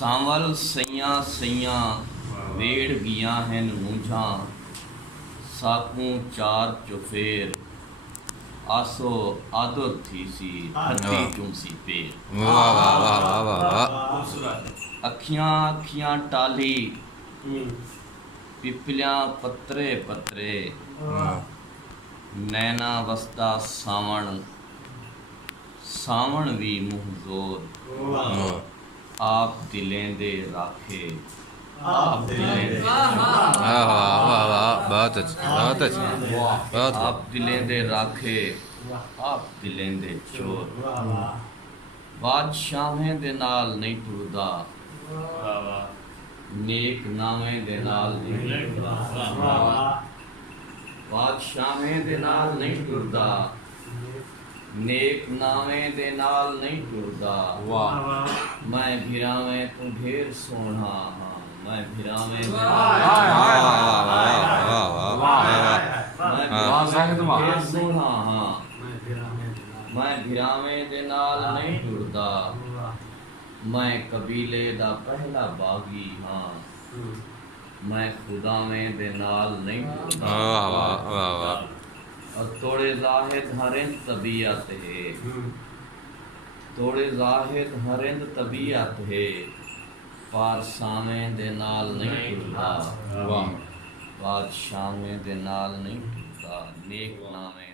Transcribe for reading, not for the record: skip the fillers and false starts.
सांवल सैयां सैयां वेड़ गियां हैं मूंझां साकूं चार चुफेर आसो आदर थी सी धरती चुमसी पेर। वाह वाह वाह वाह वाह वाह। अखियां अखियां टाली पिपलियां पत्रे पत्रे नैना वसदा सावण सावण भी मुँह जोर आप दिलें दे राखे आप दिलें दे वाह वाह वाह वाह। बहुत अच्छा बहुत अच्छा बहुत आप दिलें दे राखे आप दिलें दे चोर बादशाहें दे नाल नहीं टुरदा नेक नावें दे नाल नहीं टुरदा बादशाहें दे नाल नहीं टुरदा नेक नावें दे नाल नहीं टुरदा। मैं भिरावें तू ढेर सोहना हाँ मैं भिरावें दे नाल ढेर सोहना हाँ मैं भिरावें दे नाल नहीं टुरदा। मैं कबीले दा पहला बागी हाँ मैं खुदावें दे नाल नहीं टुरदा। और तोड़े जाहिद हरिंद तबीयत है तोड़े जाहिद हरिंद तबीयत है पारसावें दे नाल नहीं टुरदा बादशाहें दे नाल नहीं टुरदा नेक नावें